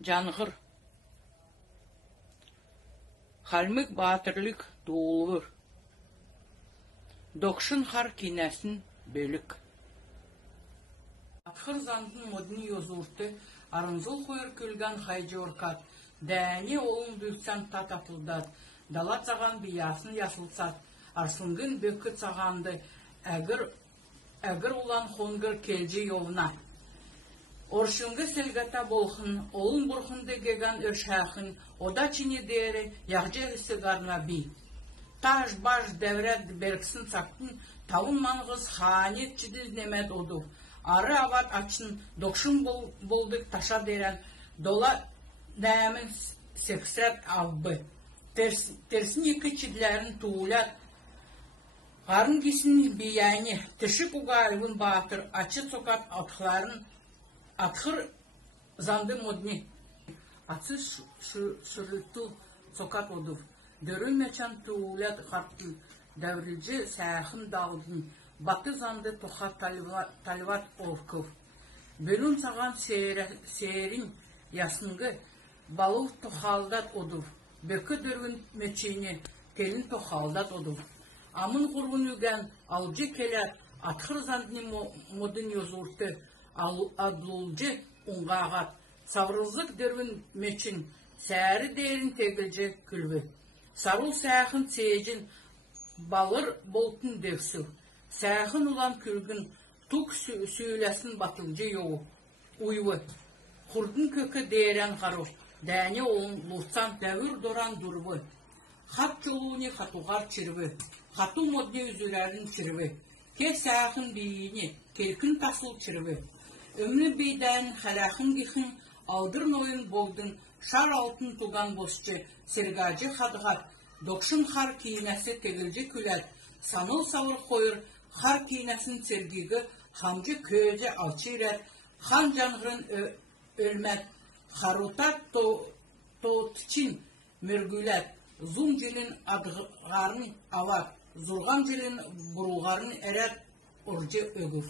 Жанғыр. Халмык батырлык туылыр. Докшын хар кинәсін бөлік. Атхыр зандын модни йозурты арынзыл қойыр көлган хайжы оркат. Дәне олын бүксән татапылдат. Дала цаған биясын ясылсат. Арсынгын бөкі цағанды әгір улан хонгыр келжі йолына. Оршынғы сілгата болхын, олын бұрхынды геган өршәхін, ода чini дәрі яғжы ғысыгарна би. Таж баш дәврәт бәрксін сақтын, тавын манғыз ханет чидіз немет оду. Ары ават ачын, докшын болдық таша дәрен, дола дәмін сексрәт авбы. Терсін екі чидләрін туылят, арын кесін бияйны, тіші куға өвін батыр, ачы сокат атқыларын, атқыр занды модни. Аты шырылту сокат одув. Дөрін мәчан туылят қартыл, дәврілжі сәхін дағылдың, баты занды тоқа талват орков. Бөлін саған сәрін ясынғы балув тоқалдат одув. Бөкі дөрін мәчейіне келін тоқалдат одув. Амын құрғын үген алжы келер атқыр зандыны модын йозурты адлулжы ұңғағат. Саврылзық дөрін мәчін сәрі дерін тегілжі күлбі. Сарул сәхін сейжін балыр болтын дөксі. Сәхін ұлан күлгін тұк сөйләсін батылжы йоу. Уйвы. Құрдың көкі дерен қару. Дәне олын лұтсан дәуір доран дұрбы. Хат жолуыны хатуғар чырбы. Хату модне үзілерін чырбы. Кек сәхін бейіне келкін тасыл чырбы. Өмні бейдән хәрәхін гихін алдыр нойын болдың шар алтын туған босчы сергажы хадғат. Докшын хар кейнәсі тегілжі күләт. Саныл сауыр қойыр хар кейнәсін сергегі хамжы көзі алчырәт. Хан жанғырын өлмәт. Харутат тоғытчин мөргүләт. Зум жилін адғарын ават. Зурған жилін бұруғарын әрәт оржы өгір.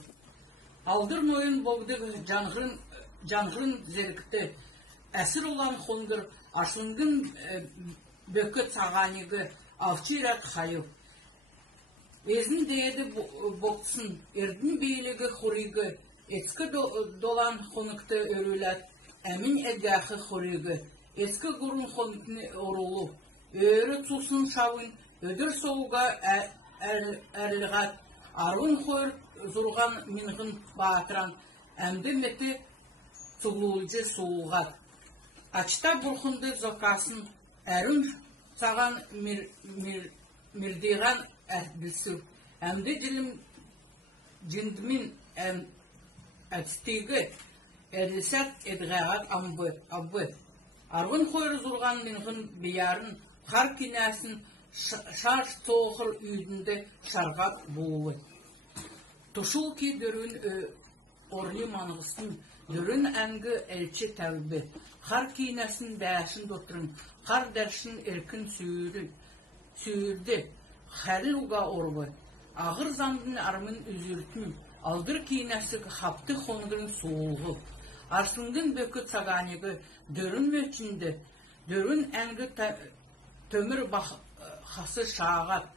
Алдыр нойын болдық жанғырын зерікті. Әсір olan хонгыр ашылыңгын бөкі цағанығы алчырат хайып. Өзін дейді боқсын, ердің бейлігі хұрығы, ескі долан хоныкты өріләт, әмін әдгәхі хұрығы, ескі ғұрын хоныкны орулу, өрі цусын шауын, өдір соуға әрліғат, арғын қойыр зұрған минғын батыран, әмді меті цұлуылжы соуғат. Ачта бұрхынды зокасын әрін саған мирдейған әрбілсі. Әмді ділім жіндімін әтістегі әрлісәт әдғағат абы. Арғын қойыр зұрған минғын биярын қар кинәсін шар тоғыр үйдінді шарғат болуы. Тұшыл ки дөрін орны манғысын, дөрін әңгі әлчі тәубі. Қар кейнәсін бәшін доттырын, қар дәршін әркін сүйірді, қәріл ұға орбы. Ағыр зандын армын үзіртін, алдыр кейнәсі қапты қоңдырын соғылғы. Арсыңдың бөкі цағанығы дөрін мөчінді, дөрін әңгі төмір қасы шағат.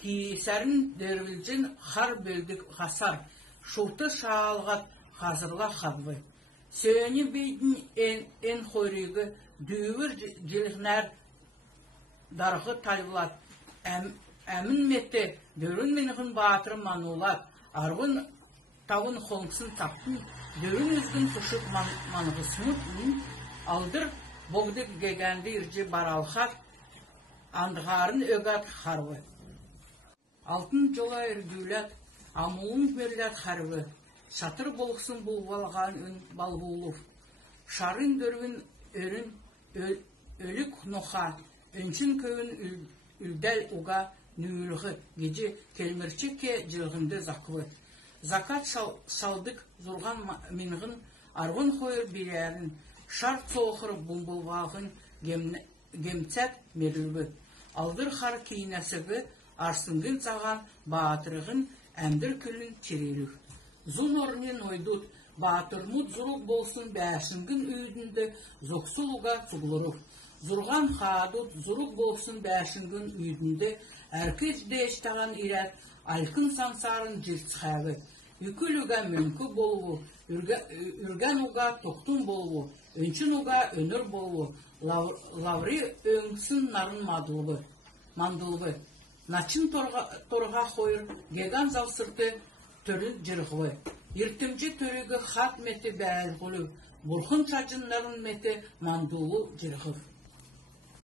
Кейсәрін дөрвілжін қар бөлдік қасар, шулты шағалғат қазырла қабы. Сөйені бейдің ән қойрығы дүйір желігнәр дарғы тайылат. Әмін меті дөрін меніғін батыры манулат. Арғын тауын қоңсын таптын, дөрін үзгін тұшық манғысмын алдыр боғдық гегенді үржі баралқат, андғарын өгат қарвы. Алтын жола үргілет, амуын берлет қарвы. Шатыр болықсын бұлғалған үн балбулув. Шарын дөрвін өрін өлік ноқа, үншін көвін үлдәл уға нүйілгі геже келмірчі ке жылғынды зақвы. Закат шалдық зұрған минғын арғын қойыр берерін, шарт соғыр бұмбылвағын гемцәт мерілгі. Алдыр қар кейнәсігі арсыңғын саған бағатырығын әмдір күлін черелік. Зун орнен ойдут, Batırmut zuruk bolsun bəşingin üydünde zoksuluga suglurur. Zurgan xadut zuruk bolsun bəşingin üydünde erkez deştağın irer aykın sansarın jirtsxağı. Yükülüge münkü boluvu, ürgen uga toktun boluvu, önçün uga önür boluvu, lavri öngsün narın mandılıbı. Naçın torga koyur, gegan zal sırtı törün jırgıvı. Yırtımcı törügü xat meti bəlgülü, burxun çacınların meti mandulu jırgıv.